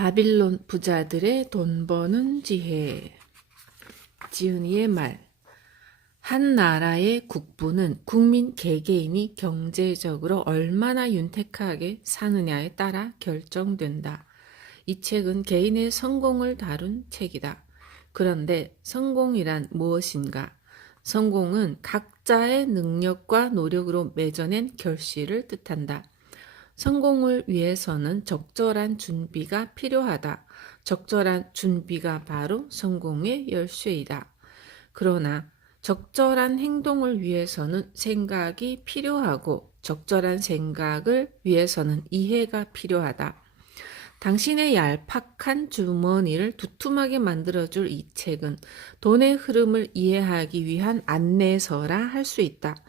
바빌론 부자들의 돈 버는 지혜. 지은이의 말. 한 나라의 국부는 국민 개개인이 경제적으로 얼마나 윤택하게 사느냐에 따라 결정된다. 이 책은 개인의 성공을 다룬 책이다. 그런데 성공이란 무엇인가? 성공은 각자의 능력과 노력으로 맺어낸 결실을 뜻한다. 성공을 위해서는 적절한 준비가 필요하다. 적절한 준비가 바로 성공의 열쇠이다. 그러나 적절한 행동을 위해서는 생각이 필요하고 적절한 생각을 위해서는 이해가 필요하다. 당신의 얄팍한 주머니를 두툼하게 만들어줄 이 책은 돈의 흐름을 이해하기 위한 안내서라 할 수 있다.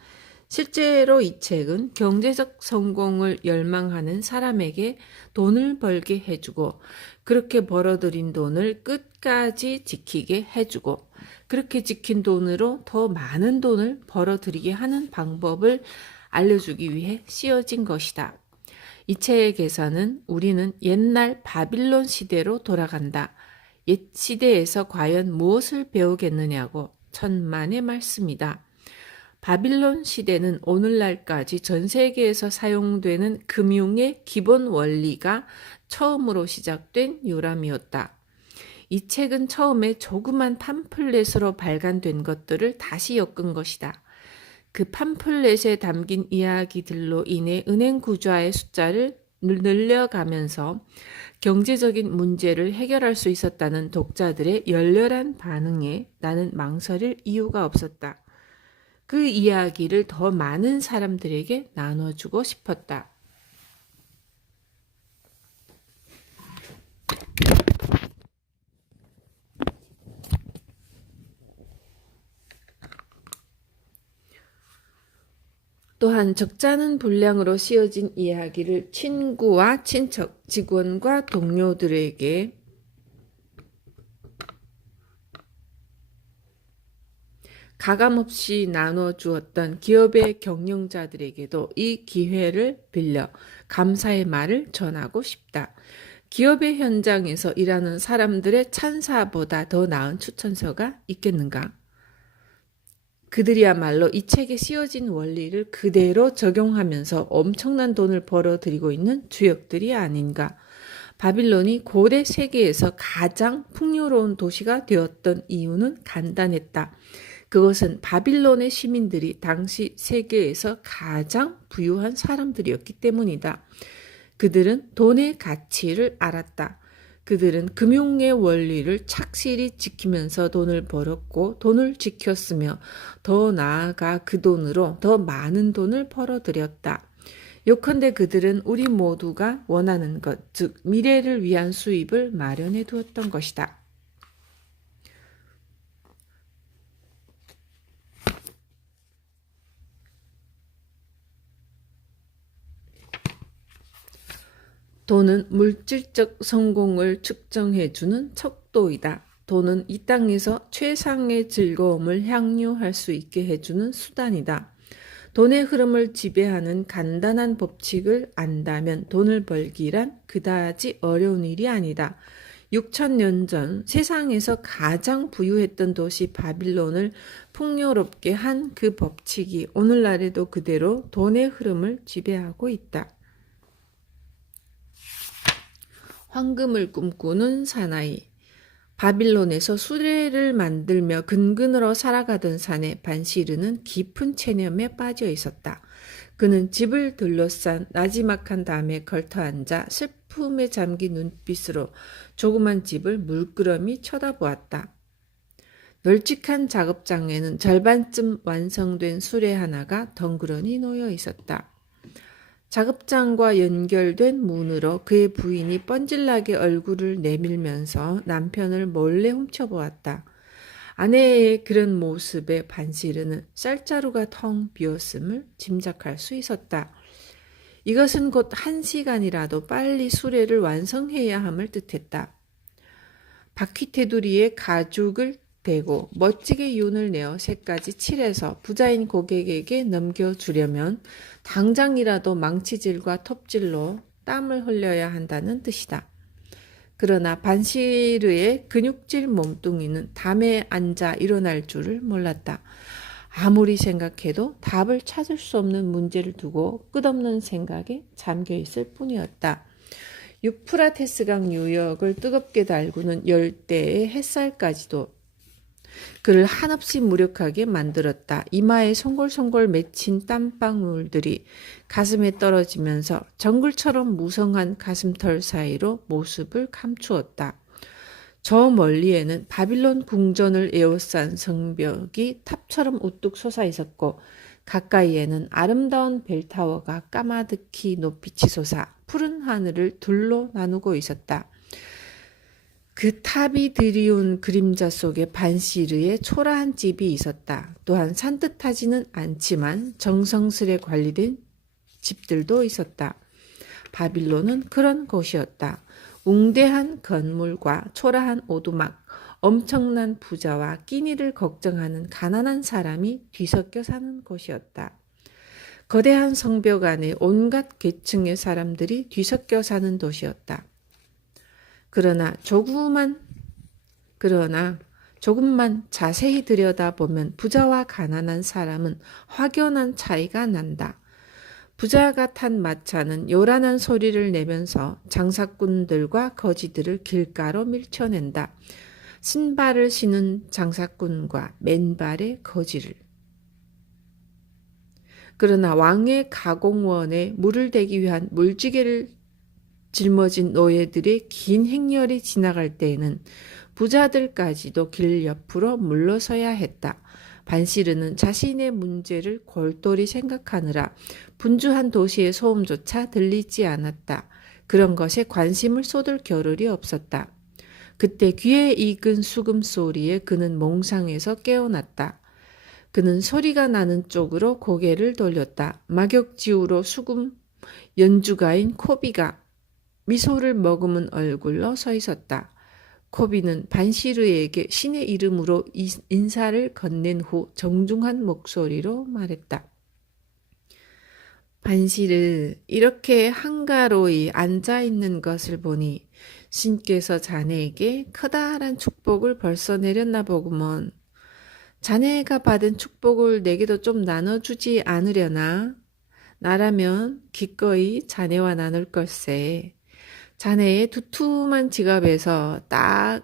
실제로 이 책은 경제적 성공을 열망하는 사람에게 돈을 벌게 해주고 그렇게 벌어들인 돈을 끝까지 지키게 해주고 그렇게 지킨 돈으로 더 많은 돈을 벌어들이게 하는 방법을 알려주기 위해 쓰여진 것이다. 이 책에서는 우리는 옛날 바빌론 시대로 돌아간다. 옛 시대에서 과연 무엇을 배우겠느냐고 천만의 말씀이다. 바빌론 시대는 오늘날까지 전 세계에서 사용되는 금융의 기본 원리가 처음으로 시작된 요람이었다. 이 책은 처음에 조그만 팜플렛으로 발간된 것들을 다시 엮은 것이다. 그 팜플렛에 담긴 이야기들로 인해 은행 구좌의 숫자를 늘려가면서 경제적인 문제를 해결할 수 있었다는 독자들의 열렬한 반응에 나는 망설일 이유가 없었다. 그 이야기를 더 많은 사람들에게 나눠주고 싶었다. 또한 적잖은 분량으로 쓰여진 이야기를 친구와 친척, 직원과 동료들에게 가감없이 나눠주었던 기업의 경영자들에게도 이 기회를 빌려 감사의 말을 전하고 싶다. 기업의 현장에서 일하는 사람들의 찬사보다 더 나은 추천서가 있겠는가? 그들이야말로 이 책에 쓰여진 원리를 그대로 적용하면서 엄청난 돈을 벌어들이고 있는 주역들이 아닌가. 바빌론이 고대 세계에서 가장 풍요로운 도시가 되었던 이유는 간단했다. 그것은 바빌론의 시민들이 당시 세계에서 가장 부유한 사람들이었기 때문이다. 그들은 돈의 가치를 알았다. 그들은 금융의 원리를 착실히 지키면서 돈을 벌었고 돈을 지켰으며 더 나아가 그 돈으로 더 많은 돈을 벌어들였다. 요컨대 그들은 우리 모두가 원하는 것, 즉 미래를 위한 수입을 마련해 두었던 것이다. 돈은 물질적 성공을 측정해주는 척도이다. 돈은 이 땅에서 최상의 즐거움을 향유할 수 있게 해주는 수단이다. 돈의 흐름을 지배하는 간단한 법칙을 안다면 돈을 벌기란 그다지 어려운 일이 아니다. 6,000년 전 세상에서 가장 부유했던 도시 바빌론을 풍요롭게 한 그 법칙이 오늘날에도 그대로 돈의 흐름을 지배하고 있다. 황금을 꿈꾸는 사나이. 바빌론에서 수레를 만들며 근근으로 살아가던 사내 반시르는 깊은 체념에 빠져 있었다. 그는 집을 둘러싼 나지막한 담에 걸터앉아 슬픔에 잠긴 눈빛으로 조그만 집을 물끄러미 쳐다보았다. 널찍한 작업장에는 절반쯤 완성된 수레 하나가 덩그러니 놓여 있었다. 작업장과 연결된 문으로 그의 부인이 뻔질나게 얼굴을 내밀면서 남편을 몰래 훔쳐보았다. 아내의 그런 모습에 반시르는 쌀자루가 텅 비었음을 짐작할 수 있었다. 이것은 곧 1시간이라도 빨리 수레를 완성해야 함을 뜻했다. 바퀴 테두리에 가죽을 대고 멋지게 윤을 내어 색까지 칠해서 부자인 고객에게 넘겨주려면 당장이라도 망치질과 톱질로 땀을 흘려야 한다는 뜻이다. 그러나 반시르의 근육질 몸뚱이는 담에 앉아 일어날 줄을 몰랐다. 아무리 생각해도 답을 찾을 수 없는 문제를 두고 끝없는 생각에 잠겨 있을 뿐이었다. 유프라테스강 유역을 뜨겁게 달구는 열대의 햇살까지도 그를 한없이 무력하게 만들었다. 이마에 송골송골 맺힌 땀방울들이 가슴에 떨어지면서 정글처럼 무성한 가슴털 사이로 모습을 감추었다. 저 멀리에는 바빌론 궁전을 에워싼 성벽이 탑처럼 우뚝 솟아 있었고 가까이에는 아름다운 벨타워가 까마득히 높이 치솟아 푸른 하늘을 둘로 나누고 있었다. 그 탑이 드리운 그림자 속에 반시르의 초라한 집이 있었다. 또한 산뜻하지는 않지만 정성스레 관리된 집들도 있었다. 바빌론은 그런 곳이었다. 웅대한 건물과 초라한 오두막, 엄청난 부자와 끼니를 걱정하는 가난한 사람이 뒤섞여 사는 곳이었다. 거대한 성벽 안에 온갖 계층의 사람들이 뒤섞여 사는 도시였다. 그러나 조금만 자세히 들여다보면 부자와 가난한 사람은 확연한 차이가 난다. 부자가 탄 마차는 요란한 소리를 내면서 장사꾼들과 거지들을 길가로 밀쳐낸다. 신발을 신은 장사꾼과 맨발의 거지를. 그러나 왕의 가공원에 물을 대기 위한 물지개를 짊어진 노예들의 긴 행렬이 지나갈 때에는 부자들까지도 길 옆으로 물러서야 했다. 반시르는 자신의 문제를 골똘히 생각하느라 분주한 도시의 소음조차 들리지 않았다. 그런 것에 관심을 쏟을 겨를이 없었다. 그때 귀에 익은 수금 소리에 그는 몽상에서 깨어났다. 그는 소리가 나는 쪽으로 고개를 돌렸다. 막역지우로 수금 연주가인 코비가 미소를 머금은 얼굴로 서 있었다. 코비는 반시르에게 신의 이름으로 인사를 건넨 후 정중한 목소리로 말했다. 반시르, 이렇게 한가로이 앉아있는 것을 보니 신께서 자네에게 커다란 축복을 벌써 내렸나 보구먼. 자네가 받은 축복을 내게도 좀 나눠주지 않으려나? 나라면 기꺼이 자네와 나눌 걸세. 자네의 두툼한 지갑에서 딱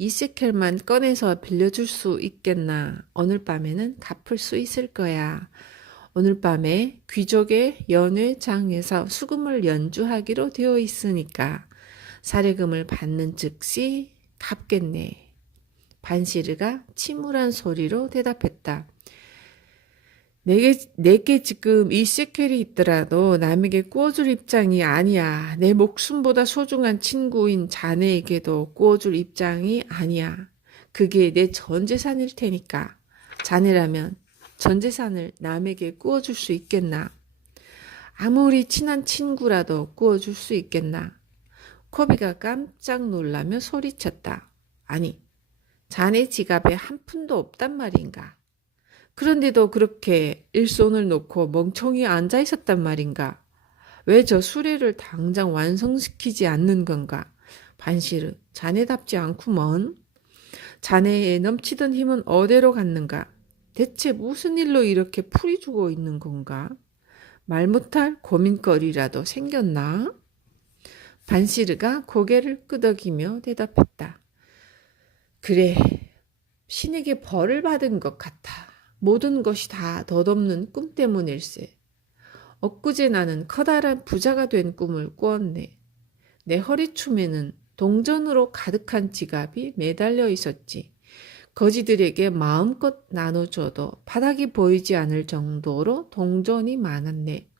2세켈만 꺼내서 빌려줄 수 있겠나. 오늘 밤에는 갚을 수 있을 거야. 오늘 밤에 귀족의 연회장에서 수금을 연주하기로 되어 있으니까 사례금을 받는 즉시 갚겠네. 반시르가 침울한 소리로 대답했다. 내게 지금 이 세켈이 있더라도 남에게 꾸어줄 입장이 아니야. 내 목숨보다 소중한 친구인 자네에게도 꾸어줄 입장이 아니야. 그게 내 전 재산일 테니까. 자네라면 전 재산을 남에게 꾸어줄 수 있겠나? 아무리 친한 친구라도 꾸어줄 수 있겠나? 코비가 깜짝 놀라며 소리쳤다. 아니, 자네 지갑에 한 푼도 없단 말인가? 그런데도 그렇게 일손을 놓고 멍청이 앉아 있었단 말인가? 왜 저 수레를 당장 완성시키지 않는 건가? 반시르, 자네답지 않구먼. 자네의 넘치던 힘은 어디로 갔는가? 대체 무슨 일로 이렇게 풀이 죽어 있는 건가? 말 못할 고민거리라도 생겼나? 반시르가 고개를 끄덕이며 대답했다. 그래, 신에게 벌을 받은 것 같아. 모든 것이 다 덧없는 꿈 때문일세. 엊그제 나는 커다란 부자가 된 꿈을 꾸었네. 내 허리춤에는 동전으로 가득한 지갑이 매달려 있었지. 거지들에게 마음껏 나눠줘도 바닥이 보이지 않을 정도로 동전이 많았네.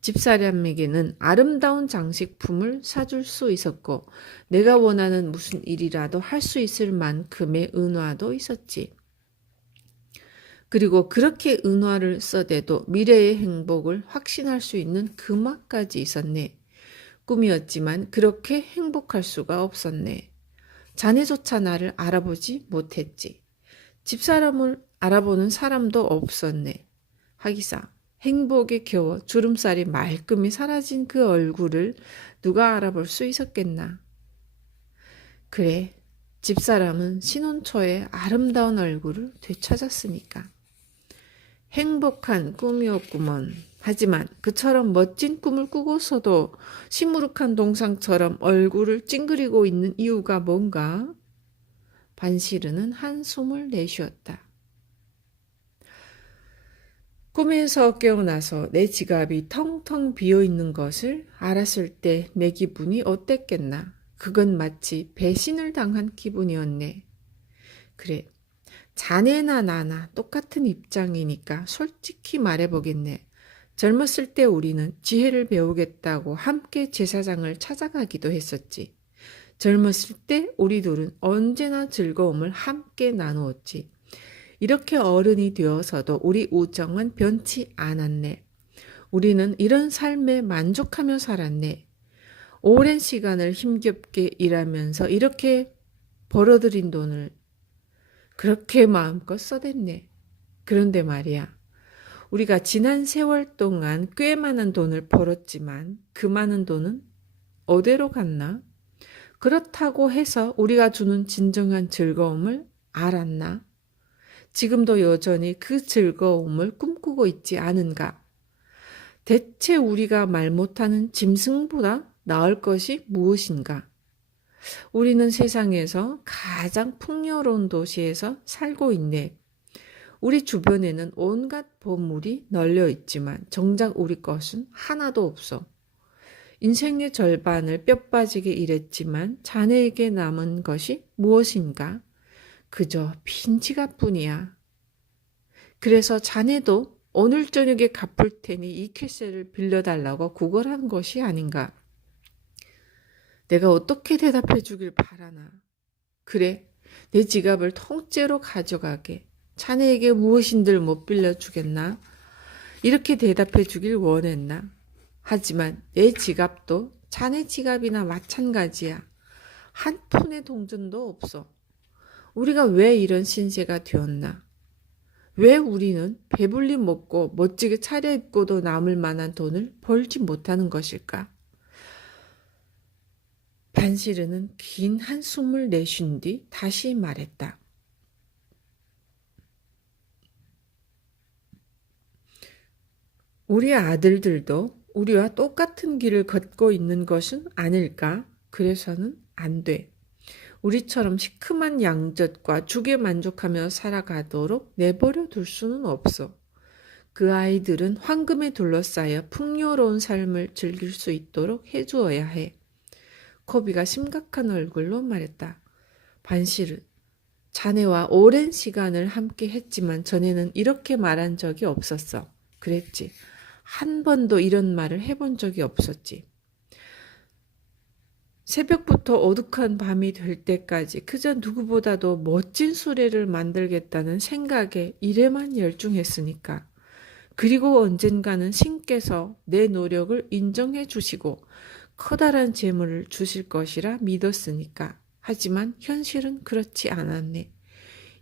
집사람에게는 아름다운 장식품을 사줄 수 있었고 내가 원하는 무슨 일이라도 할 수 있을 만큼의 은화도 있었지. 그리고 그렇게 은화를 써대도 미래의 행복을 확신할 수 있는 금화까지 있었네. 꿈이었지만 그렇게 행복할 수가 없었네. 자네조차 나를 알아보지 못했지. 집사람을 알아보는 사람도 없었네. 하기사 행복에 겨워 주름살이 말끔히 사라진 그 얼굴을 누가 알아볼 수 있었겠나. 그래, 집사람은 신혼 초에 아름다운 얼굴을 되찾았으니까. 행복한 꿈이었구먼. 하지만 그처럼 멋진 꿈을 꾸고서도 시무룩한 동상처럼 얼굴을 찡그리고 있는 이유가 뭔가? 반시르는 한숨을 내쉬었다. 꿈에서 깨어나서 내 지갑이 텅텅 비어있는 것을 알았을 때 내 기분이 어땠겠나. 그건 마치 배신을 당한 기분이었네. 그래, 자네나 나나 똑같은 입장이니까 솔직히 말해보겠네. 젊었을 때 우리는 지혜를 배우겠다고 함께 제사장을 찾아가기도 했었지. 젊었을 때 우리 둘은 언제나 즐거움을 함께 나누었지. 이렇게 어른이 되어서도 우리 우정은 변치 않았네. 우리는 이런 삶에 만족하며 살았네. 오랜 시간을 힘겹게 일하면서 이렇게 벌어들인 돈을 그렇게 마음껏 써댔네. 그런데 말이야. 우리가 지난 세월 동안 꽤 많은 돈을 벌었지만 그 많은 돈은 어디로 갔나? 그렇다고 해서 우리가 주는 진정한 즐거움을 알았나? 지금도 여전히 그 즐거움을 꿈꾸고 있지 않은가? 대체 우리가 말 못하는 짐승보다 나을 것이 무엇인가? 우리는 세상에서 가장 풍요로운 도시에서 살고 있네. 우리 주변에는 온갖 보물이 널려 있지만 정작 우리 것은 하나도 없어. 인생의 절반을 뼈 빠지게 일했지만 자네에게 남은 것이 무엇인가? 그저 빈 지갑뿐이야. 그래서 자네도 오늘 저녁에 갚을 테니 이 쾌세를 빌려달라고 구걸한 것이 아닌가? 내가 어떻게 대답해 주길 바라나? 그래, 내 지갑을 통째로 가져가게. 자네에게 무엇인들 못 빌려주겠나? 이렇게 대답해 주길 원했나? 하지만 내 지갑도 자네 지갑이나 마찬가지야. 한 푼의 동전도 없어. 우리가 왜 이런 신세가 되었나? 왜 우리는 배불리 먹고 멋지게 차려입고도 남을 만한 돈을 벌지 못하는 것일까? 반시르는 긴 한숨을 내쉰 뒤 다시 말했다. 우리 아들들도 우리와 똑같은 길을 걷고 있는 것은 아닐까? 그래서는 안 돼. 우리처럼 시큼한 양젓과 죽에 만족하며 살아가도록 내버려 둘 수는 없어. 그 아이들은 황금에 둘러싸여 풍요로운 삶을 즐길 수 있도록 해주어야 해. 코비가 심각한 얼굴로 말했다. 반시르, 자네와 오랜 시간을 함께 했지만 전에는 이렇게 말한 적이 없었어. 그랬지. 한 번도 이런 말을 해본 적이 없었지. 새벽부터 어둑한 밤이 될 때까지 그저 누구보다도 멋진 수레를 만들겠다는 생각에 일에만 열중했으니까. 그리고 언젠가는 신께서 내 노력을 인정해 주시고 커다란 재물을 주실 것이라 믿었으니까. 하지만 현실은 그렇지 않았네.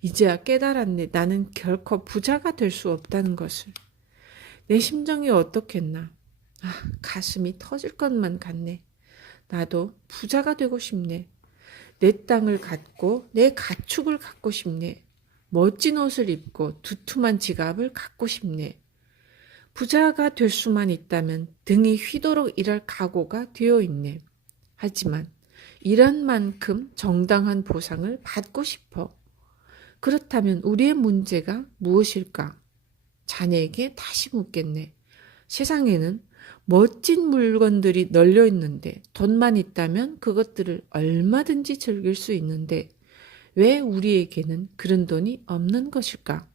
이제야 깨달았네. 나는 결코 부자가 될 수 없다는 것을. 내 심정이 어떻겠나. 가슴이 터질 것만 같네. 나도 부자가 되고 싶네. 내 땅을 갖고 내 가축을 갖고 싶네. 멋진 옷을 입고 두툼한 지갑을 갖고 싶네. 부자가 될 수만 있다면 등이 휘도록 일할 각오가 되어 있네. 하지만 일한 만큼 정당한 보상을 받고 싶어. 그렇다면 우리의 문제가 무엇일까? 자네에게 다시 묻겠네. 세상에는 멋진 물건들이 널려 있는데 돈만 있다면 그것들을 얼마든지 즐길 수 있는데 왜 우리에게는 그런 돈이 없는 것일까?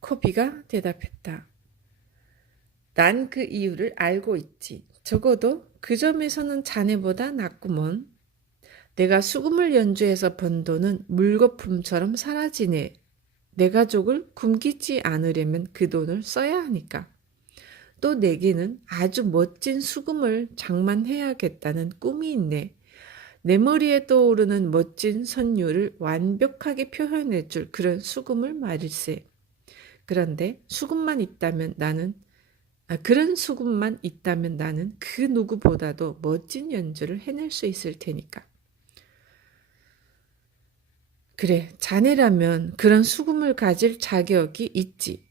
코비가 대답했다. 난 그 이유를 알고 있지. 적어도 그 점에서는 자네보다 낫구먼. 내가 수금을 연주해서 번 돈은 물거품처럼 사라지네. 내 가족을 굶기지 않으려면 그 돈을 써야 하니까. 또 내게는 아주 멋진 수금을 장만해야겠다는 꿈이 있네. 내 머리에 떠오르는 멋진 선율을 완벽하게 표현해줄 그런 수금을 말일세. 그런데 수금만 있다면 나는 그런 수금만 있다면 나는 그 누구보다도 멋진 연주를 해낼 수 있을 테니까. 그래, 자네라면 그런 수금을 가질 자격이 있지.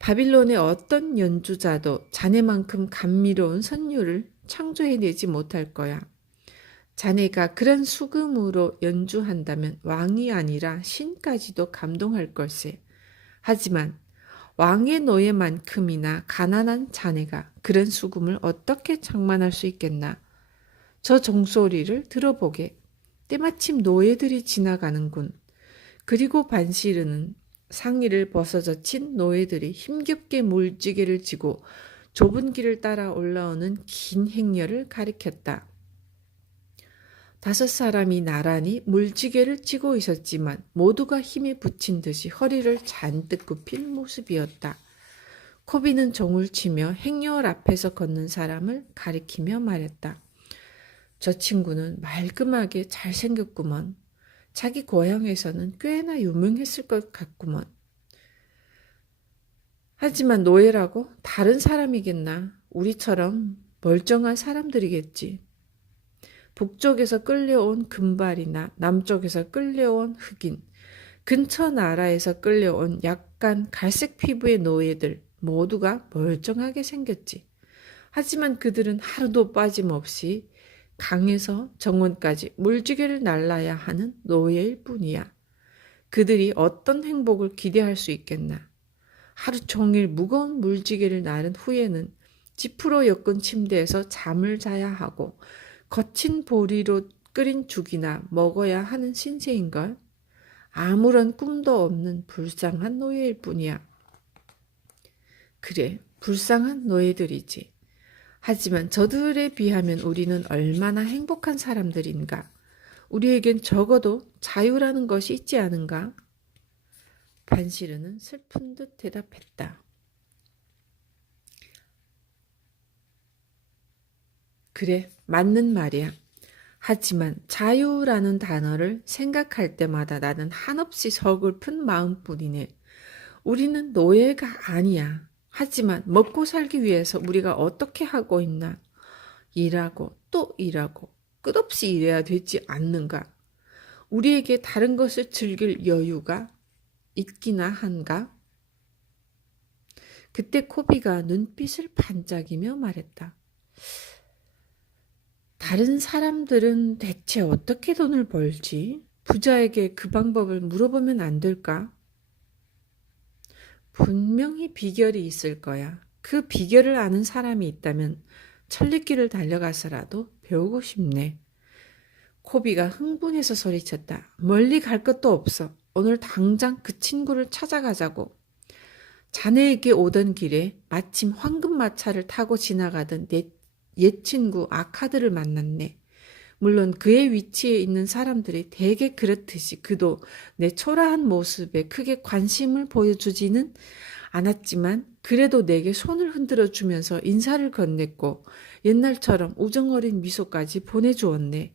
바빌론의 어떤 연주자도 자네만큼 감미로운 선율을 창조해내지 못할 거야. 자네가 그런 수금으로 연주한다면 왕이 아니라 신까지도 감동할 걸세. 하지만 왕의 노예만큼이나 가난한 자네가 그런 수금을 어떻게 장만할 수 있겠나. 저 종소리를 들어보게. 때마침 노예들이 지나가는군. 그리고 반시르는 상의를 벗어젖힌 노예들이 힘겹게 물지개를 지고 좁은 길을 따라 올라오는 긴 행렬을 가리켰다. 5사람이 나란히 물지개를 찌고 있었지만 모두가 힘에 부친 듯이 허리를 잔뜩 굽힌 모습이었다. 코비는 종을 치며 행렬 앞에서 걷는 사람을 가리키며 말했다. 저 친구는 말끔하게 잘생겼구먼. 자기 고향에서는 꽤나 유명했을 것 같구먼. 하지만 노예라고 다른 사람이겠나. 우리처럼 멀쩡한 사람들이겠지. 북쪽에서 끌려온 금발이나 남쪽에서 끌려온 흑인, 근처 나라에서 끌려온 약간 갈색 피부의 노예들 모두가 멀쩡하게 생겼지. 하지만 그들은 하루도 빠짐없이 강에서 정원까지 물지개를 날라야 하는 노예일 뿐이야. 그들이 어떤 행복을 기대할 수 있겠나. 하루 종일 무거운 물지개를 나른 후에는 지프로 엮은 침대에서 잠을 자야 하고 거친 보리로 끓인 죽이나 먹어야 하는 신세인걸. 아무런 꿈도 없는 불쌍한 노예일 뿐이야. 그래, 불쌍한 노예들이지. 하지만 저들에 비하면 우리는 얼마나 행복한 사람들인가. 우리에겐 적어도 자유라는 것이 있지 않은가? 반시르는 슬픈 듯 대답했다. 그래, 맞는 말이야. 하지만 자유라는 단어를 생각할 때마다 나는 한없이 서글픈 마음뿐이네. 우리는 노예가 아니야. 하지만 먹고 살기 위해서 우리가 어떻게 하고 있나? 일하고 또 일하고 끝없이 일해야 되지 않는가? 우리에게 다른 것을 즐길 여유가 있기나 한가? 그때 코비가 눈빛을 반짝이며 말했다. 다른 사람들은 대체 어떻게 돈을 벌지? 부자에게 그 방법을 물어보면 안 될까? 분명히 비결이 있을 거야. 그 비결을 아는 사람이 있다면 천리길을 달려가서라도 배우고 싶네. 코비가 흥분해서 소리쳤다. 멀리 갈 것도 없어. 오늘 당장 그 친구를 찾아가자고. 자네에게 오던 길에 마침 황금마차를 타고 지나가던 내 옛 친구 아카드를 만났네. 물론 그의 위치에 있는 사람들이 대개 그렇듯이 그도 내 초라한 모습에 크게 관심을 보여주지는 않았지만 그래도 내게 손을 흔들어 주면서 인사를 건넸고 옛날처럼 우정어린 미소까지 보내주었네.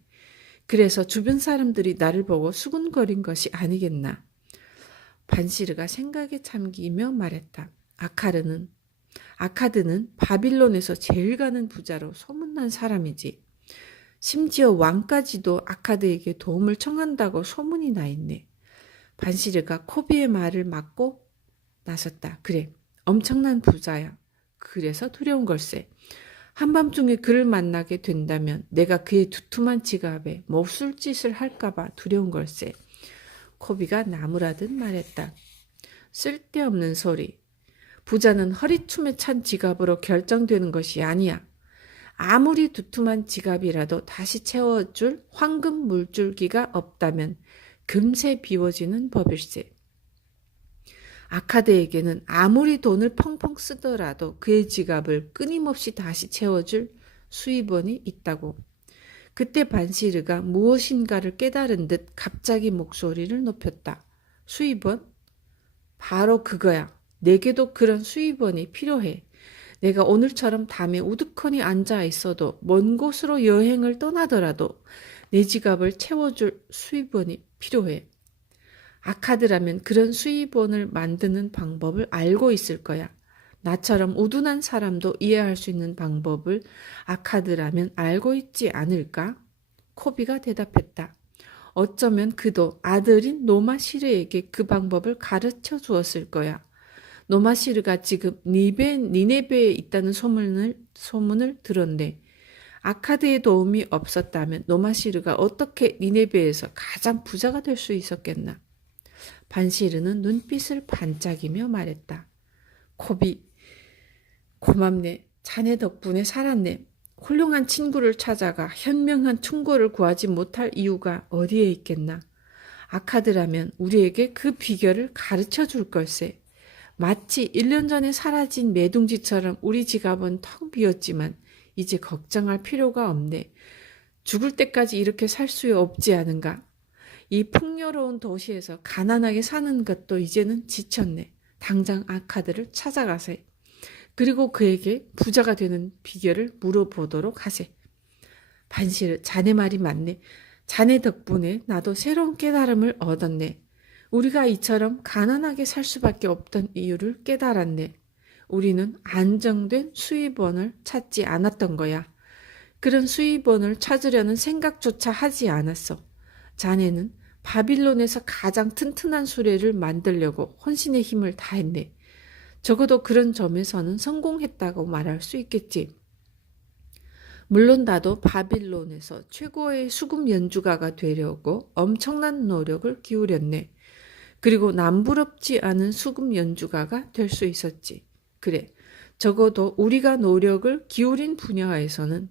그래서 주변 사람들이 나를 보고 수군거린 것이 아니겠나. 반시르가 생각에 잠기며 말했다. 아카드는 바빌론에서 제일 가는 부자로 소문난 사람이지. 심지어 왕까지도 아카드에게 도움을 청한다고 소문이 나 있네. 반시르가 코비의 말을 막고 나섰다. 그래, 엄청난 부자야. 그래서 두려운 걸세. 한밤중에 그를 만나게 된다면 내가 그의 두툼한 지갑에 몹쓸 짓을 할까봐 두려운 걸세. 코비가 나무라듯 말했다. 쓸데없는 소리. 부자는 허리춤에 찬 지갑으로 결정되는 것이 아니야. 아무리 두툼한 지갑이라도 다시 채워줄 황금 물줄기가 없다면 금세 비워지는 법일세. 아카드에게는 아무리 돈을 펑펑 쓰더라도 그의 지갑을 끊임없이 다시 채워줄 수입원이 있다고. 그때 반시르가 무엇인가를 깨달은 듯 갑자기 목소리를 높였다. 수입원? 바로 그거야. 내게도 그런 수입원이 필요해. 내가 오늘처럼 담에 우두커니 앉아 있어도 먼 곳으로 여행을 떠나더라도 내 지갑을 채워줄 수입원이 필요해. 아카드라면 그런 수입원을 만드는 방법을 알고 있을 거야. 나처럼 우둔한 사람도 이해할 수 있는 방법을 아카드라면 알고 있지 않을까? 코비가 대답했다. 어쩌면 그도 아들인 노마시르에게 그 방법을 가르쳐 주었을 거야. 노마시르가 지금 니네베에 있다는 소문을 들었네. 아카드의 도움이 없었다면 노마시르가 어떻게 니네베에서 가장 부자가 될 수 있었겠나? 반시르는 눈빛을 반짝이며 말했다. 코비, 고맙네. 자네 덕분에 살았네. 훌륭한 친구를 찾아가 현명한 충고를 구하지 못할 이유가 어디에 있겠나? 아카드라면 우리에게 그 비결을 가르쳐 줄 걸세. 마치 1년 전에 사라진 매둥지처럼 우리 지갑은 텅 비었지만 이제 걱정할 필요가 없네. 죽을 때까지 이렇게 살 수 없지 않은가? 이 풍요로운 도시에서 가난하게 사는 것도 이제는 지쳤네. 당장 아카드를 찾아가세. 그리고 그에게 부자가 되는 비결을 물어보도록 하세. 반실, 자네 말이 맞네. 자네 덕분에 나도 새로운 깨달음을 얻었네. 우리가 이처럼 가난하게 살 수밖에 없던 이유를 깨달았네. 우리는 안정된 수입원을 찾지 않았던 거야. 그런 수입원을 찾으려는 생각조차 하지 않았어. 자네는 바빌론에서 가장 튼튼한 수레를 만들려고 혼신의 힘을 다했네. 적어도 그런 점에서는 성공했다고 말할 수 있겠지. 물론 나도 바빌론에서 최고의 수금 연주가가 되려고 엄청난 노력을 기울였네. 그리고 남부럽지 않은 수금 연주가가 될 수 있었지. 그래, 적어도 우리가 노력을 기울인 분야에서는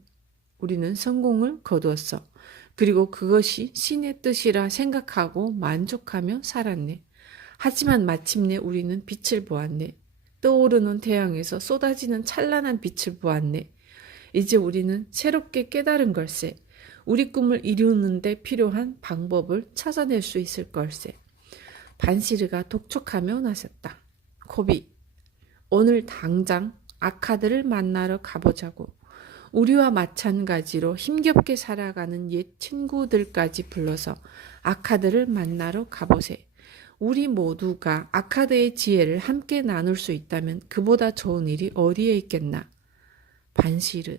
우리는 성공을 거두었어. 그리고 그것이 신의 뜻이라 생각하고 만족하며 살았네. 하지만 마침내 우리는 빛을 보았네. 떠오르는 태양에서 쏟아지는 찬란한 빛을 보았네. 이제 우리는 새롭게 깨달은 걸세. 우리 꿈을 이루는 데 필요한 방법을 찾아낼 수 있을 걸세. 반시르가 독촉하며 나섰다. 코비, 오늘 당장 아카드를 만나러 가보자고. 우리와 마찬가지로 힘겹게 살아가는 옛 친구들까지 불러서 아카드를 만나러 가보세. 우리 모두가 아카드의 지혜를 함께 나눌 수 있다면 그보다 좋은 일이 어디에 있겠나. 반실은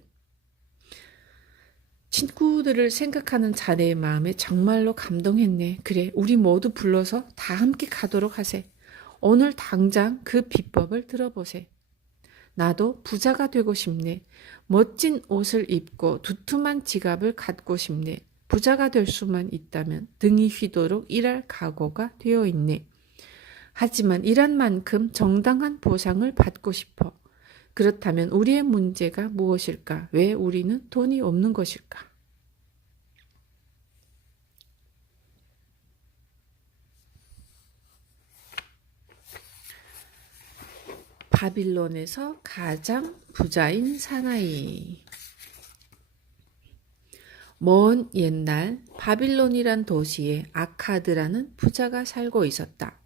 친구들을 생각하는 자네의 마음에 정말로 감동했네. 그래, 우리 모두 불러서 다 함께 가도록 하세. 오늘 당장 그 비법을 들어보세. 나도 부자가 되고 싶네. 멋진 옷을 입고 두툼한 지갑을 갖고 싶네. 부자가 될 수만 있다면 등이 휘도록 일할 각오가 되어 있네. 하지만 일한 만큼 정당한 보상을 받고 싶어. 그렇다면 우리의 문제가 무엇일까? 왜 우리는 돈이 없는 것일까? 바빌론에서 가장 부자인 사나이. 먼 옛날 바빌론이란 도시에 아카드라는 부자가 살고 있었다.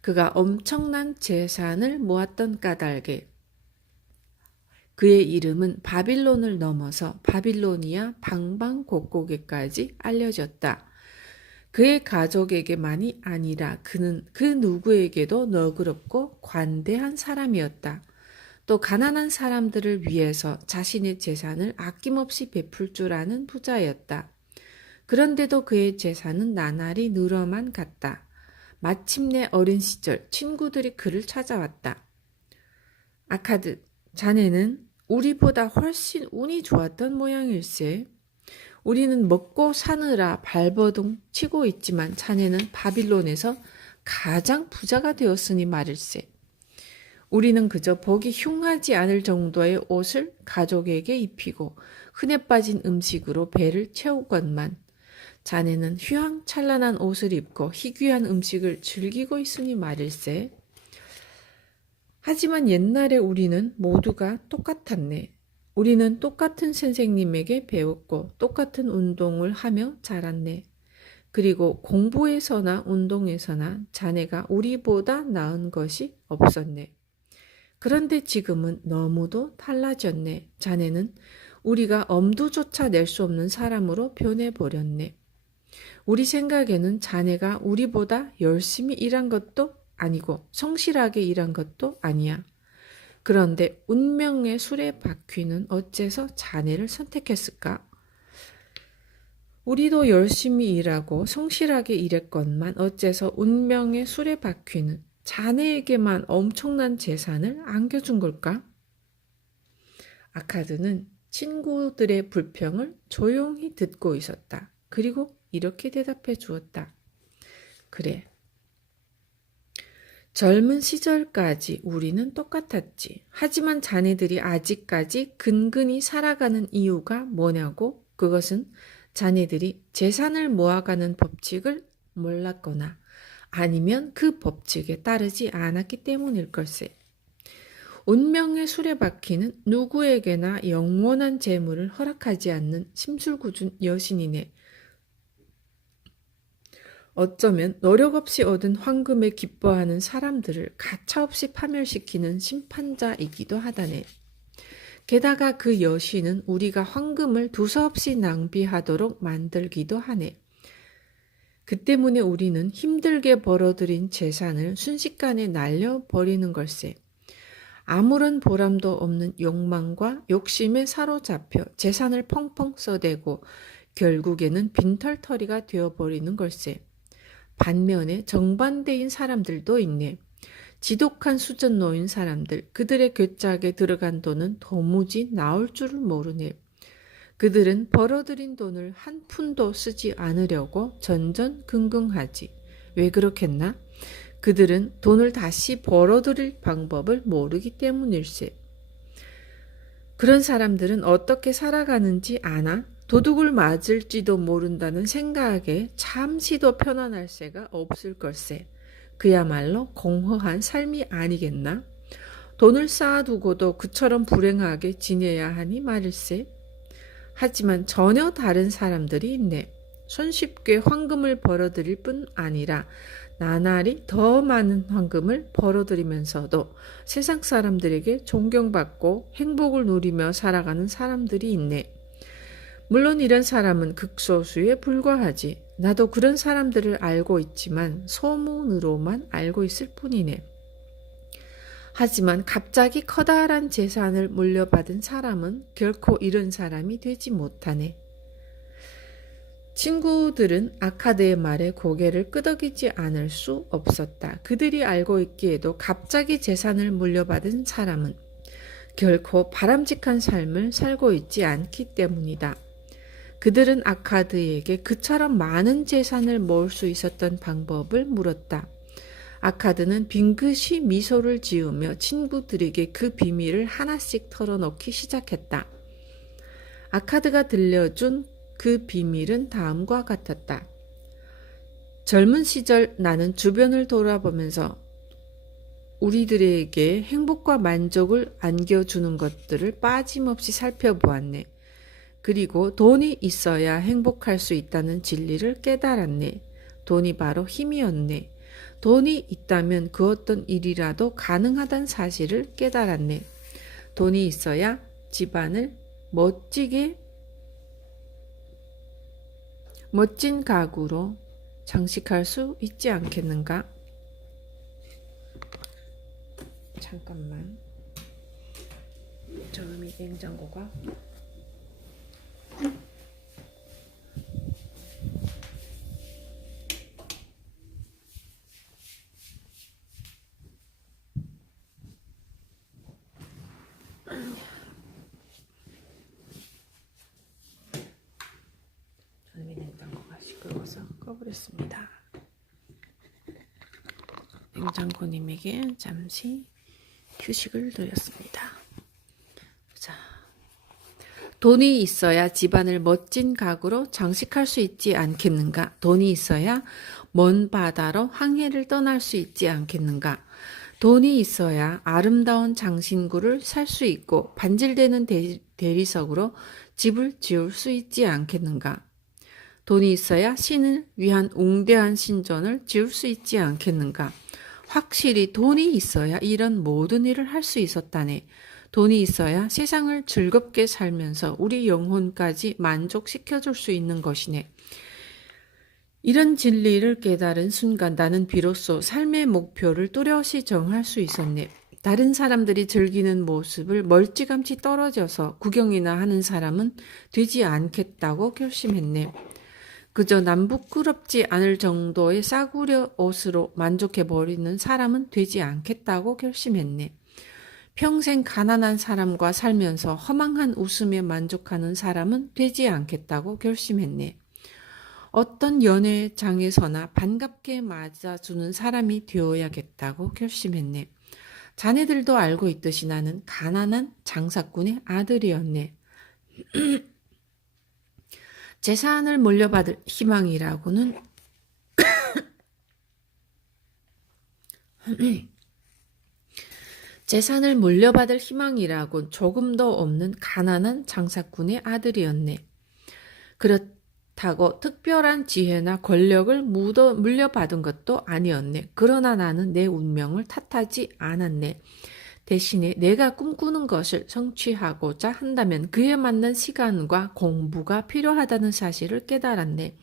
그가 엄청난 재산을 모았던 까닭에 그의 이름은 바빌론을 넘어서 바빌로니아 방방곡곡에까지 알려졌다. 그의 가족에게만이 아니라 그는 그 누구에게도 너그럽고 관대한 사람이었다. 또 가난한 사람들을 위해서 자신의 재산을 아낌없이 베풀 줄 아는 부자였다. 그런데도 그의 재산은 나날이 늘어만 갔다. 마침내 어린 시절 친구들이 그를 찾아왔다. 아카드, 자네는 우리보다 훨씬 운이 좋았던 모양일세. 우리는 먹고 사느라 발버둥 치고 있지만 자네는 바빌론에서 가장 부자가 되었으니 말일세. 우리는 그저 보기 흉하지 않을 정도의 옷을 가족에게 입히고 흔해 빠진 음식으로 배를 채우건만 자네는 휘황찬란한 옷을 입고 희귀한 음식을 즐기고 있으니 말일세. 하지만 옛날에 우리는 모두가 똑같았네. 우리는 똑같은 선생님에게 배웠고 똑같은 운동을 하며 자랐네. 그리고 공부에서나 운동에서나 자네가 우리보다 나은 것이 없었네. 그런데 지금은 너무도 달라졌네. 자네는 우리가 엄두조차 낼 수 없는 사람으로 변해버렸네. 우리 생각에는 자네가 우리보다 열심히 일한 것도 아니고 성실하게 일한 것도 아니야. 그런데 운명의 수레바퀴는 어째서 자네를 선택했을까? 우리도 열심히 일하고 성실하게 일했건만 어째서 운명의 수레바퀴는 자네에게만 엄청난 재산을 안겨준 걸까? 아카드는 친구들의 불평을 조용히 듣고 있었다. 그리고 이렇게 대답해 주었다. 그래. 젊은 시절까지 우리는 똑같았지. 하지만 자네들이 아직까지 근근히 살아가는 이유가 뭐냐고? 그것은 자네들이 재산을 모아가는 법칙을 몰랐거나 아니면 그 법칙에 따르지 않았기 때문일 걸세. 운명의 수레바퀴는 누구에게나 영원한 재물을 허락하지 않는 심술궂은 여신이네. 어쩌면 노력 없이 얻은 황금에 기뻐하는 사람들을 가차없이 파멸시키는 심판자이기도 하다네. 게다가 그 여신은 우리가 황금을 두서없이 낭비하도록 만들기도 하네. 그 때문에 우리는 힘들게 벌어들인 재산을 순식간에 날려버리는 걸세. 아무런 보람도 없는 욕망과 욕심에 사로잡혀 재산을 펑펑 써대고 결국에는 빈털터리가 되어버리는 걸세. 반면에 정반대인 사람들도 있네. 지독한 수전노인 사람들, 그들의 괴짝에 들어간 돈은 도무지 나올 줄을 모르네. 그들은 벌어들인 돈을 한 푼도 쓰지 않으려고 전전긍긍하지. 왜 그렇겠나? 그들은 돈을 다시 벌어들일 방법을 모르기 때문일세. 그런 사람들은 어떻게 살아가는지 아나? 도둑을 맞을지도 모른다는 생각에 잠시도 편안할 새가 없을 걸세. 그야말로 공허한 삶이 아니겠나? 돈을 쌓아두고도 그처럼 불행하게 지내야 하니 말일세. 하지만 전혀 다른 사람들이 있네. 손쉽게 황금을 벌어들일 뿐 아니라 나날이 더 많은 황금을 벌어들이면서도 세상 사람들에게 존경받고 행복을 누리며 살아가는 사람들이 있네. 물론 이런 사람은 극소수에 불과하지. 나도 그런 사람들을 알고 있지만 소문으로만 알고 있을 뿐이네. 하지만 갑자기 커다란 재산을 물려받은 사람은 결코 이런 사람이 되지 못하네. 친구들은 아카드의 말에 고개를 끄덕이지 않을 수 없었다. 그들이 알고 있기에도 갑자기 재산을 물려받은 사람은 결코 바람직한 삶을 살고 있지 않기 때문이다. 그들은 아카드에게 그처럼 많은 재산을 모을 수 있었던 방법을 물었다. 아카드는 빙긋이 미소를 지으며 친구들에게 그 비밀을 하나씩 털어놓기 시작했다. 아카드가 들려준 그 비밀은 다음과 같았다. 젊은 시절 나는 주변을 돌아보면서 우리들에게 행복과 만족을 안겨주는 것들을 빠짐없이 살펴보았네. 그리고 돈이 있어야 행복할 수 있다는 진리를 깨달았네. 돈이 바로 힘이었네. 돈이 있다면 그 어떤 일이라도 가능하다는 사실을 깨달았네. 돈이 있어야 집안을 멋진 가구로 장식할 수 있지 않겠는가? 잠깐만. 저음이 냉장고가 저음이 냉장고가 시끄러워서 꺼버렸습니다. 냉장고님에게 잠시 휴식을 드렸습니다. 자, 돈이 있어야 집안을 멋진 가구로 장식할 수 있지 않겠는가? 돈이 있어야 먼 바다로 항해를 떠날 수 있지 않겠는가? 돈이 있어야 아름다운 장신구를 살 수 있고 반질되는 대리석으로 집을 지을 수 있지 않겠는가? 돈이 있어야 신을 위한 웅대한 신전을 지을 수 있지 않겠는가? 확실히 돈이 있어야 이런 모든 일을 할 수 있었다네. 돈이 있어야 세상을 즐겁게 살면서 우리 영혼까지 만족시켜줄 수 있는 것이네. 이런 진리를 깨달은 순간 나는 비로소 삶의 목표를 뚜렷이 정할 수 있었네. 다른 사람들이 즐기는 모습을 멀찌감치 떨어져서 구경이나 하는 사람은 되지 않겠다고 결심했네. 그저 남 부끄럽지 않을 정도의 싸구려 옷으로 만족해버리는 사람은 되지 않겠다고 결심했네. 평생 가난한 사람과 살면서 허망한 웃음에 만족하는 사람은 되지 않겠다고 결심했네. 어떤 연회장에서나 반갑게 맞아주는 사람이 되어야겠다고 결심했네. 자네들도 알고 있듯이 나는 가난한 장사꾼의 아들이었네. 재산을 물려받을 희망이라고는 재산을 물려받을 희망이라곤 조금도 없는 가난한 장사꾼의 아들이었네. 그렇다고 특별한 지혜나 권력을 물려받은 것도 아니었네. 그러나 나는 내 운명을 탓하지 않았네. 대신에 내가 꿈꾸는 것을 성취하고자 한다면 그에 맞는 시간과 공부가 필요하다는 사실을 깨달았네.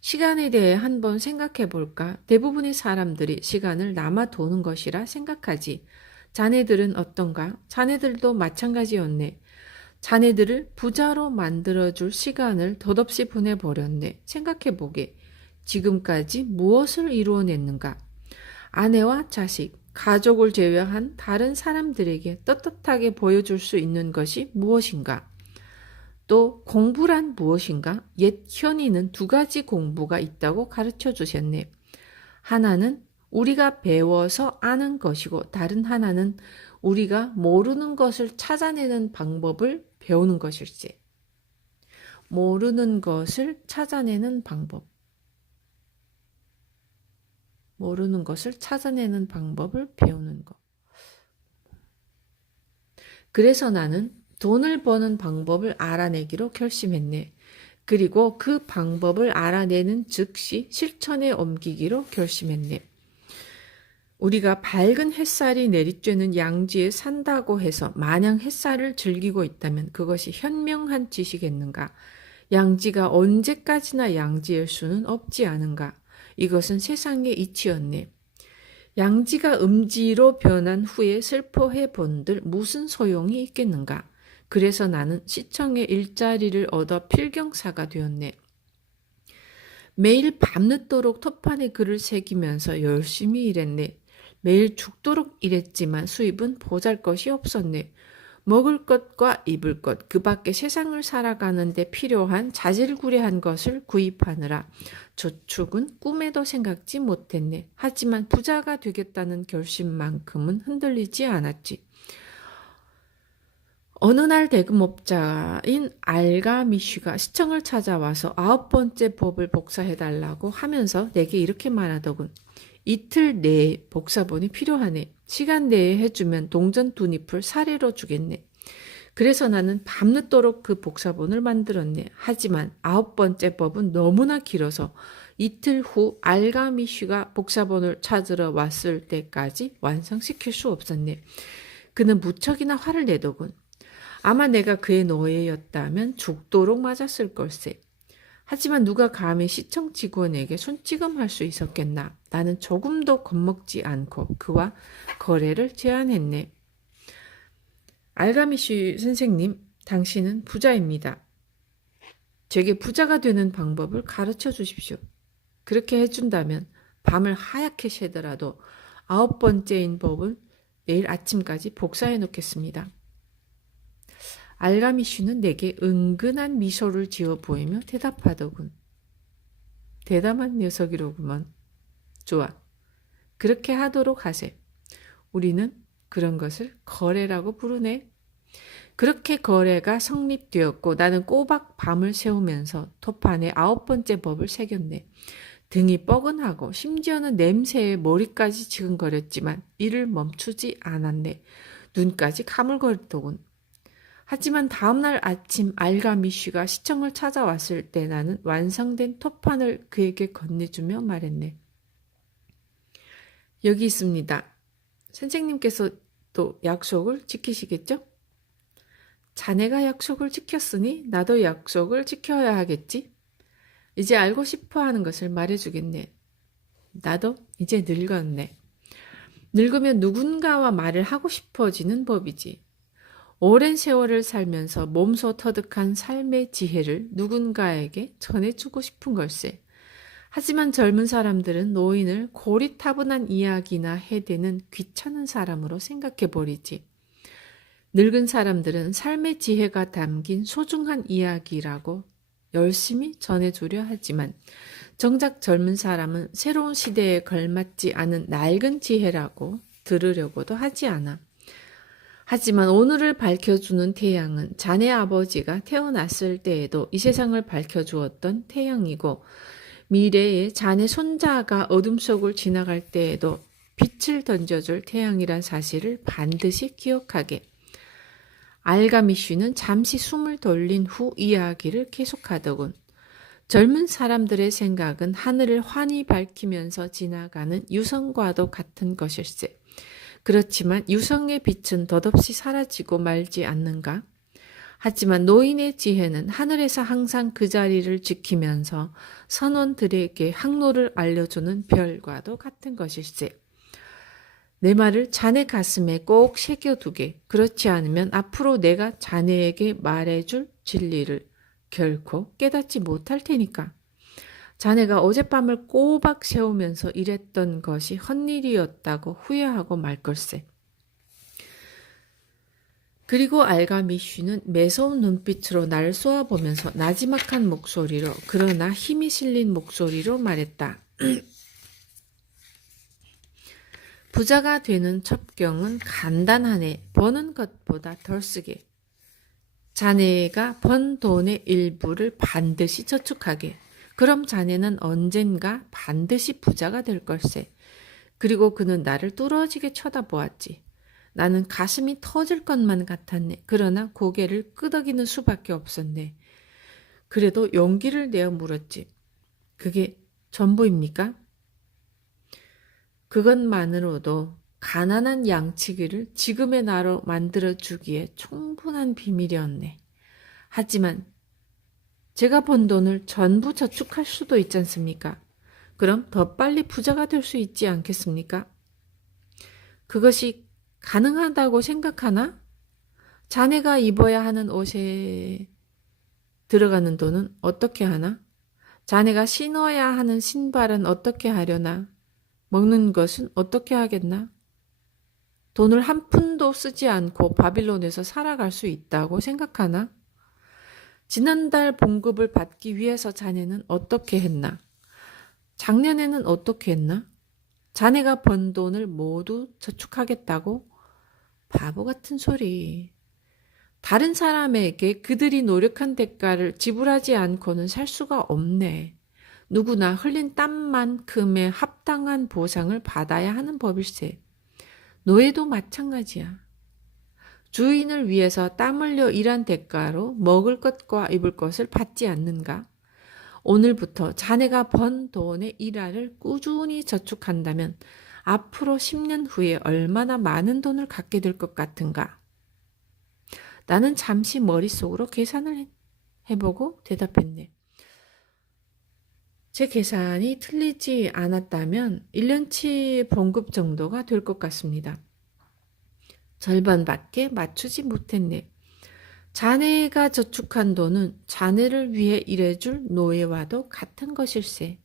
시간에 대해 한번 생각해 볼까? 대부분의 사람들이 시간을 남아도는 것이라 생각하지. 자네들은 어떤가? 자네들도 마찬가지였네. 자네들을 부자로 만들어줄 시간을 덧없이 보내버렸네. 생각해보게. 지금까지 무엇을 이루어냈는가? 아내와 자식, 가족을 제외한 다른 사람들에게 떳떳하게 보여줄 수 있는 것이 무엇인가? 또 공부란 무엇인가? 옛 현이는 두 가지 공부가 있다고 가르쳐 주셨네. 하나는 우리가 배워서 아는 것이고 다른 하나는 우리가 모르는 것을 찾아내는 방법을 배우는 것일지. 모르는 것을 찾아내는 방법. 모르는 것을 찾아내는 방법을 배우는 것. 그래서 나는 돈을 버는 방법을 알아내기로 결심했네. 그리고 그 방법을 알아내는 즉시 실천에 옮기기로 결심했네. 우리가 밝은 햇살이 내리쬐는 양지에 산다고 해서 마냥 햇살을 즐기고 있다면 그것이 현명한 짓이겠는가? 양지가 언제까지나 양지일 수는 없지 않은가? 이것은 세상의 이치였네. 양지가 음지로 변한 후에 슬퍼해 본들 무슨 소용이 있겠는가? 그래서 나는 시청의 일자리를 얻어 필경사가 되었네. 매일 밤늦도록 톱판에 글을 새기면서 열심히 일했네. 매일 죽도록 일했지만 수입은 보잘것이 없었네. 먹을 것과 입을 것, 그 밖에 세상을 살아가는데 필요한 자질구레한 것을 구입하느라 저축은 꿈에도 생각지 못했네. 하지만 부자가 되겠다는 결심만큼은 흔들리지 않았지. 어느 날 대금업자인 알가미쉬가 시청을 찾아와서 9번째 법을 복사해달라고 하면서 내게 이렇게 말하더군. 이틀 내에 복사본이 필요하네. 시간 내에 해주면 동전 2잎을 사례로 주겠네. 그래서 나는 밤늦도록 그 복사본을 만들었네. 하지만 9번째 법은 너무나 길어서 이틀 후 알가미쉬가 복사본을 찾으러 왔을 때까지 완성시킬 수 없었네. 그는 무척이나 화를 내더군. 아마 내가 그의 노예였다면 죽도록 맞았을 걸세. 하지만 누가 감히 시청 직원에게 손찌검할 수 있었겠나. 나는 조금도 겁먹지 않고 그와 거래를 제안했네. 알가미쉬 선생님, 당신은 부자입니다. 제게 부자가 되는 방법을 가르쳐 주십시오. 그렇게 해준다면 밤을 하얗게 새더라도 9번째인 법을 내일 아침까지 복사해 놓겠습니다. 알가미쉬는 내게 은근한 미소를 지어 보이며 대답하더군. 대담한 녀석이로구먼. 좋아. 그렇게 하도록 하세. 우리는 그런 것을 거래라고 부르네. 그렇게 거래가 성립되었고 나는 꼬박 밤을 새우면서 톱판에 9번째 법을 새겼네. 등이 뻐근하고 심지어는 냄새에 머리까지 지근거렸지만 이를 멈추지 않았네. 눈까지 가물거리더군. 하지만 다음날 아침 알가미쉬가 시청을 찾아왔을 때 나는 완성된 톱판을 그에게 건네주며 말했네. 여기 있습니다. 선생님께서 또 약속을 지키시겠죠? 자네가 약속을 지켰으니 나도 약속을 지켜야 하겠지? 이제 알고 싶어 하는 것을 말해주겠네. 나도 이제 늙었네. 늙으면 누군가와 말을 하고 싶어지는 법이지. 오랜 세월을 살면서 몸소 터득한 삶의 지혜를 누군가에게 전해주고 싶은 걸세. 하지만 젊은 사람들은 노인을 고리타분한 이야기나 해대는 귀찮은 사람으로 생각해버리지. 늙은 사람들은 삶의 지혜가 담긴 소중한 이야기라고 열심히 전해주려 하지만 정작 젊은 사람은 새로운 시대에 걸맞지 않은 낡은 지혜라고 들으려고도 하지 않아. 하지만 오늘을 밝혀주는 태양은 자네 아버지가 태어났을 때에도 이 세상을 밝혀주었던 태양이고 미래에 자네 손자가 어둠 속을 지나갈 때에도 빛을 던져줄 태양이란 사실을 반드시 기억하게. 알가미쉬는 잠시 숨을 돌린 후 이야기를 계속하더군. 젊은 사람들의 생각은 하늘을 환히 밝히면서 지나가는 유성과도 같은 것일세. 그렇지만 유성의 빛은 덧없이 사라지고 말지 않는가? 하지만 노인의 지혜는 하늘에서 항상 그 자리를 지키면서 선원들에게 항로를 알려주는 별과도 같은 것일세. 내 말을 자네 가슴에 꼭 새겨두게. 그렇지 않으면 앞으로 내가 자네에게 말해줄 진리를 결코 깨닫지 못할 테니까. 자네가 어젯밤을 꼬박 새우면서 일했던 것이 헛일이었다고 후회하고 말 걸세. 그리고 알가미쉬는 매서운 눈빛으로 나를 쏘아보면서 나지막한 목소리로 그러나 힘이 실린 목소리로 말했다. 부자가 되는 첩경은 간단하네. 버는 것보다 덜 쓰게. 자네가 번 돈의 일부를 반드시 저축하게. 그럼 자네는 언젠가 반드시 부자가 될 걸세. 그리고 그는 나를 뚫어지게 쳐다보았지. 나는 가슴이 터질 것만 같았네. 그러나 고개를 끄덕이는 수밖에 없었네. 그래도 용기를 내어 물었지. 그게 전부입니까? 그것만으로도 가난한 양치기를 지금의 나로 만들어주기에 충분한 비밀이었네. 하지만 제가 번 돈을 전부 저축할 수도 있지 않습니까? 그럼 더 빨리 부자가 될 수 있지 않겠습니까? 그것이 가능하다고 생각하나? 자네가 입어야 하는 옷에 들어가는 돈은 어떻게 하나? 자네가 신어야 하는 신발은 어떻게 하려나? 먹는 것은 어떻게 하겠나? 돈을 한 푼도 쓰지 않고 바빌론에서 살아갈 수 있다고 생각하나? 지난달 봉급을 받기 위해서 자네는 어떻게 했나? 작년에는 어떻게 했나? 자네가 번 돈을 모두 저축하겠다고? 바보 같은 소리. 다른 사람에게 그들이 노력한 대가를 지불하지 않고는 살 수가 없네. 누구나 흘린 땀만큼의 합당한 보상을 받아야 하는 법일세. 노예도 마찬가지야. 주인을 위해서 땀 흘려 일한 대가로 먹을 것과 입을 것을 받지 않는가? 오늘부터 자네가 번 돈의 일화를 꾸준히 저축한다면 앞으로 10년 후에 얼마나 많은 돈을 갖게 될 것 같은가? 나는 잠시 머릿속으로 계산을 해보고 대답했네. 제 계산이 틀리지 않았다면 1년치 봉급 정도가 될 것 같습니다. 절반밖에 맞추지 못했네. 자네가 저축한 돈은 자네를 위해 일해줄 노예와도 같은 것일세.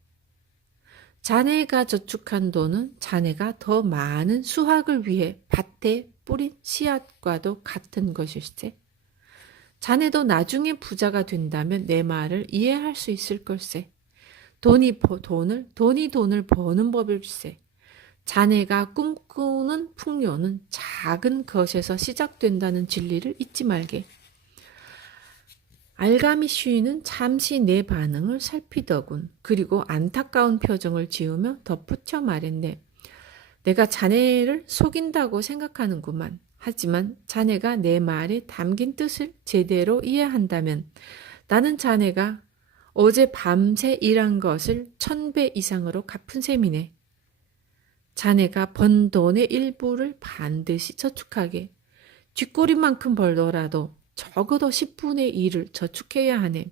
자네가 저축한 돈은 자네가 더 많은 수확을 위해 밭에 뿌린 씨앗과도 같은 것일세. 자네도 나중에 부자가 된다면 내 말을 이해할 수 있을 걸세. 돈이 돈을 버는 법일세. 자네가 꿈꾸는 풍요는 작은 것에서 시작된다는 진리를 잊지 말게. 알가미쉬는 잠시 내 반응을 살피더군. 그리고 안타까운 표정을 지으며 덧붙여 말했네. 내가 자네를 속인다고 생각하는구만. 하지만 자네가 내 말에 담긴 뜻을 제대로 이해한다면 나는 자네가 어제 밤새 일한 것을 1000배 이상으로 갚은 셈이네. 자네가 번 돈의 일부를 반드시 저축하게. 쥐꼬리만큼 벌더라도 적어도 10분의 1을 저축해야 하네.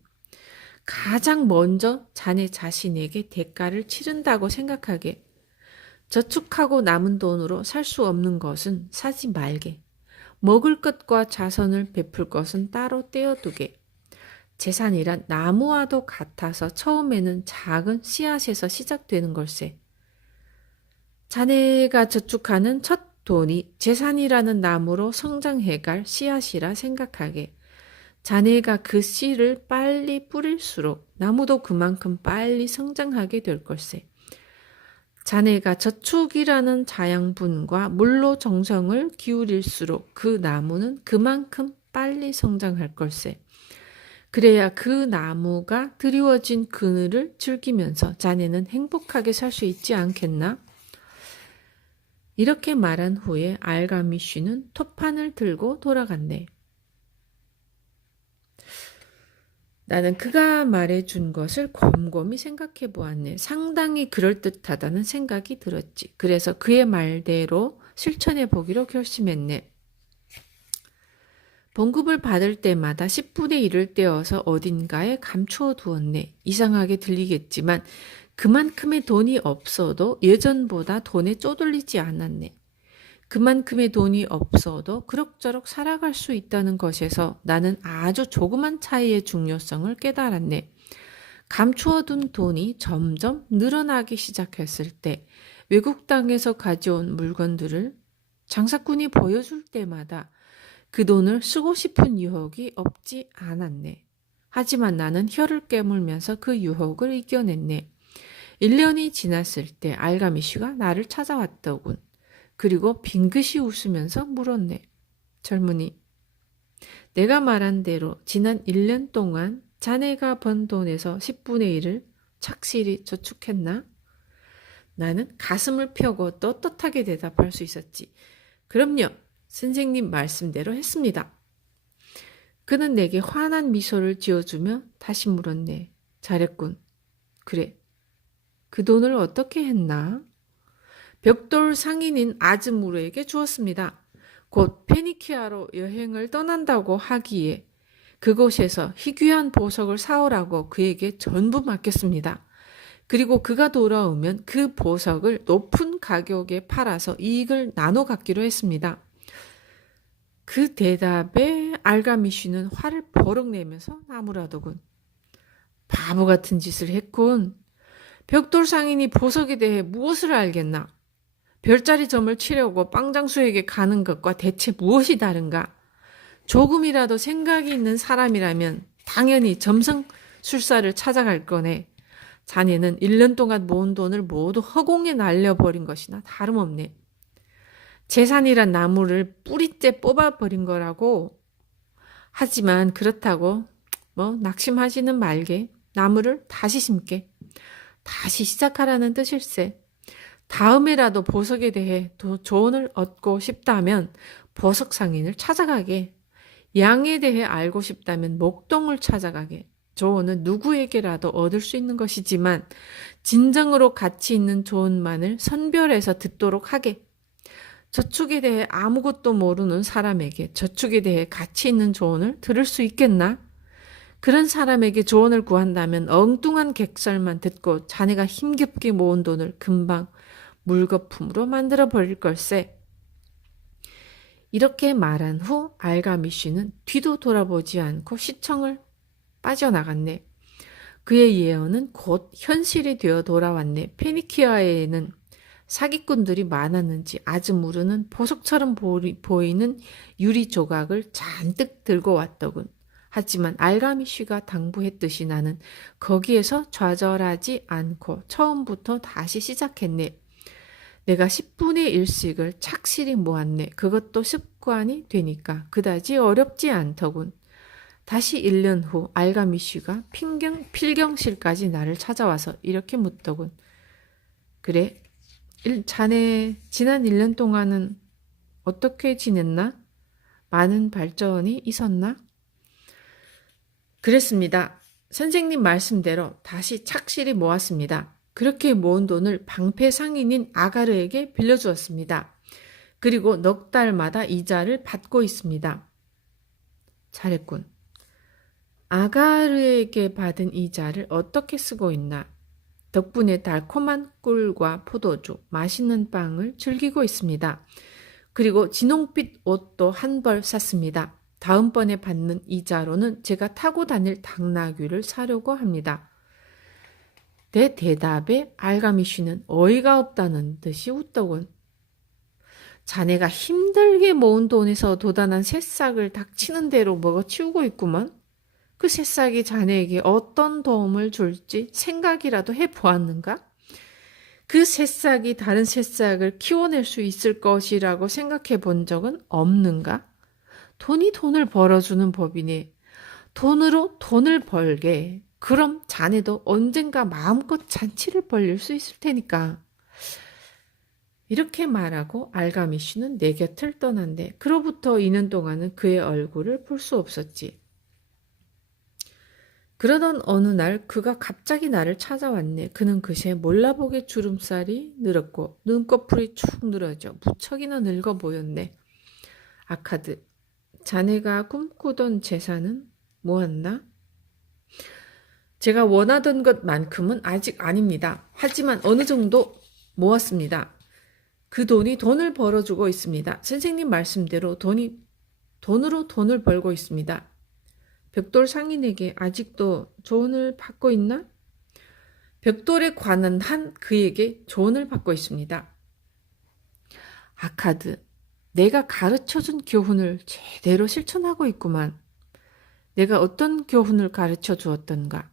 가장 먼저 자네 자신에게 대가를 치른다고 생각하게. 저축하고 남은 돈으로 살 수 없는 것은 사지 말게. 먹을 것과 자선을 베풀 것은 따로 떼어두게. 재산이란 나무와도 같아서 처음에는 작은 씨앗에서 시작되는 걸세. 자네가 저축하는 첫 돈이 재산이라는 나무로 성장해갈 씨앗이라 생각하게. 자네가 그 씨를 빨리 뿌릴수록 나무도 그만큼 빨리 성장하게 될 걸세. 자네가 저축이라는 자양분과 물로 정성을 기울일수록 그 나무는 그만큼 빨리 성장할 걸세. 그래야 그 나무가 드리워진 그늘을 즐기면서 자네는 행복하게 살 수 있지 않겠나? 이렇게 말한 후에 알가미쉬는 토판을 들고 돌아갔네. 나는 그가 말해준 것을 곰곰이 생각해 보았네. 상당히 그럴듯하다는 생각이 들었지. 그래서 그의 말대로 실천해 보기로 결심했네. 봉급을 받을 때마다 10분의 1을 떼어서 어딘가에 감추어 두었네. 이상하게 들리겠지만 그만큼의 돈이 없어도 예전보다 돈에 쪼들리지 않았네. 그만큼의 돈이 없어도 그럭저럭 살아갈 수 있다는 것에서 나는 아주 조그만 차이의 중요성을 깨달았네. 감추어둔 돈이 점점 늘어나기 시작했을 때 외국 땅에서 가져온 물건들을 장사꾼이 보여줄 때마다 그 돈을 쓰고 싶은 유혹이 없지 않았네. 하지만 나는 혀를 깨물면서 그 유혹을 이겨냈네. 1년이 지났을 때 알가미쉬가 나를 찾아왔더군. 그리고 빙긋이 웃으면서 물었네. 젊은이, 내가 말한 대로 지난 1년 동안 자네가 번 돈에서 10분의 1을 착실히 저축했나? 나는 가슴을 펴고 떳떳하게 대답할 수 있었지. 그럼요. 선생님 말씀대로 했습니다. 그는 내게 환한 미소를 지어주며 다시 물었네. 잘했군. 그래. 그 돈을 어떻게 했나? 벽돌 상인인 아즈무르에게 주었습니다. 곧 페니키아로 여행을 떠난다고 하기에 그곳에서 희귀한 보석을 사오라고 그에게 전부 맡겼습니다. 그리고 그가 돌아오면 그 보석을 높은 가격에 팔아서 이익을 나눠 갖기로 했습니다. 그 대답에 알가미쉬는 화를 버럭 내면서 나무라더군. 바보 같은 짓을 했군. 벽돌 상인이 보석에 대해 무엇을 알겠나? 별자리 점을 치려고 빵장수에게 가는 것과 대체 무엇이 다른가? 조금이라도 생각이 있는 사람이라면 당연히 점성술사를 찾아갈 거네. 자네는 1년 동안 모은 돈을 모두 허공에 날려버린 것이나 다름없네. 재산이란 나무를 뿌리째 뽑아버린 거라고. 하지만 그렇다고 낙심하지는 말게. 나무를 다시 심게. 다시 시작하라는 뜻일세. 다음에라도 보석에 대해 더 조언을 얻고 싶다면 보석 상인을 찾아가게. 양에 대해 알고 싶다면 목동을 찾아가게. 조언은 누구에게라도 얻을 수 있는 것이지만 진정으로 가치 있는 조언만을 선별해서 듣도록 하게. 저축에 대해 아무것도 모르는 사람에게 저축에 대해 가치 있는 조언을 들을 수 있겠나? 그런 사람에게 조언을 구한다면 엉뚱한 객설만 듣고 자네가 힘겹게 모은 돈을 금방 물거품으로 만들어 버릴 걸세. 이렇게 말한 후 알가미쉬는 뒤도 돌아보지 않고 시청을 빠져나갔네. 그의 예언은 곧 현실이 되어 돌아왔네. 페니키아에는 사기꾼들이 많았는지 아즈무르는 보석처럼 보이는 유리 조각을 잔뜩 들고 왔더군. 하지만 알가미쉬가 당부했듯이 나는 거기에서 좌절하지 않고 처음부터 다시 시작했네. 내가 10분의 1씩을 착실히 모았네. 그것도 습관이 되니까 그다지 어렵지 않더군. 다시 1년 후 알가미쉬가 필경실까지 나를 찾아와서 이렇게 묻더군. 그래, 자네 지난 1년 동안은 어떻게 지냈나? 많은 발전이 있었나? 그랬습니다. 선생님 말씀대로 다시 착실히 모았습니다. 그렇게 모은 돈을 방패 상인인 아가르에게 빌려주었습니다. 그리고 넉 달마다 이자를 받고 있습니다. 잘했군. 아가르에게 받은 이자를 어떻게 쓰고 있나? 덕분에 달콤한 꿀과 포도주, 맛있는 빵을 즐기고 있습니다. 그리고 진홍빛 옷도 한 벌 샀습니다. 다음번에 받는 이자로는 제가 타고 다닐 당나귀를 사려고 합니다. 내 대답에 알가미 씨는 어이가 없다는 듯이 웃더군. 자네가 힘들게 모은 돈에서 도단한 새싹을 닥치는 대로 먹어치우고 있구먼. 그 새싹이 자네에게 어떤 도움을 줄지 생각이라도 해보았는가? 그 새싹이 다른 새싹을 키워낼 수 있을 것이라고 생각해 본 적은 없는가? 돈이 돈을 벌어주는 법이니 돈으로 돈을 벌게. 그럼 자네도 언젠가 마음껏 잔치를 벌릴 수 있을 테니까. 이렇게 말하고 알가미 씨는 내 곁을 떠난대. 그로부터 2년 동안은 그의 얼굴을 볼 수 없었지. 그러던 어느 날 그가 갑자기 나를 찾아왔네. 그는 그새 몰라보게 주름살이 늘었고 눈꺼풀이 축 늘어져 무척이나 늙어 보였네. 아카드, 자네가 꿈꾸던 재산은 모았나? 제가 원하던 것만큼은 아직 아닙니다. 하지만 어느 정도 모았습니다. 그 돈이 돈을 벌어주고 있습니다. 선생님 말씀대로 돈으로 돈을 벌고 있습니다. 벽돌 상인에게 아직도 조언을 받고 있나? 벽돌에 관한 한 그에게 조언을 받고 있습니다. 아카드, 내가 가르쳐준 교훈을 제대로 실천하고 있구만. 내가 어떤 교훈을 가르쳐 주었던가?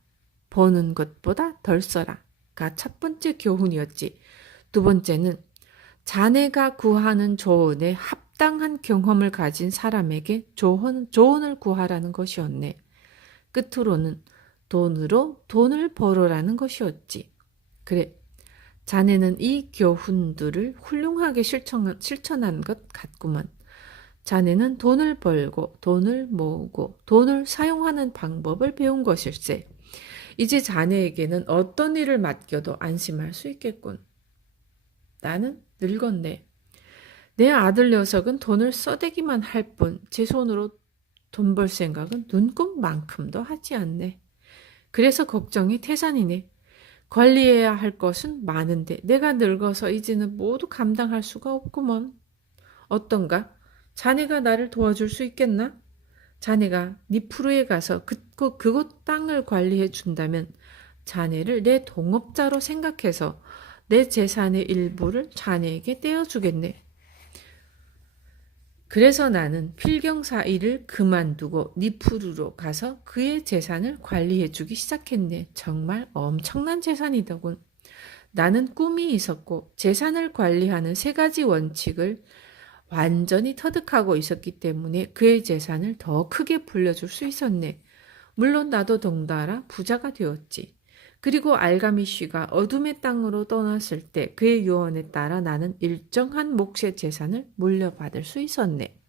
버는 것보다 덜 써라가 첫 번째 교훈이었지. 두 번째는 자네가 구하는 조언에 합당한 경험을 가진 사람에게 조언을 구하라는 것이었네. 끝으로는 돈으로 돈을 벌어라는 것이었지. 그래, 자네는 이 교훈들을 훌륭하게 실천한 것 같구만. 자네는 돈을 벌고 돈을 모으고 돈을 사용하는 방법을 배운 것일세. 이제 자네에게는 어떤 일을 맡겨도 안심할 수 있겠군. 나는 늙었네. 내 아들 녀석은 돈을 써대기만 할 뿐 제 손으로 돈 벌 생각은 눈꼽만큼도 하지 않네. 그래서 걱정이 태산이네. 관리해야 할 것은 많은데 내가 늙어서 이제는 모두 감당할 수가 없구먼. 어떤가? 자네가 나를 도와줄 수 있겠나? 자네가 니프루에 가서 그곳 땅을 관리해 준다면 자네를 내 동업자로 생각해서 내 재산의 일부를 자네에게 떼어주겠네. 그래서 나는 필경사 일을 그만두고 니프루로 가서 그의 재산을 관리해주기 시작했네. 정말 엄청난 재산이더군. 나는 꿈이 있었고 재산을 관리하는 3가지 원칙을 완전히 터득하고 있었기 때문에 그의 재산을 더 크게 불려줄 수 있었네. 물론 나도 덩달아 부자가 되었지. 그리고 알가미 씨가 어둠의 땅으로 떠났을 때 그의 유언에 따라 나는 일정한 몫의 재산을 물려받을 수 있었네.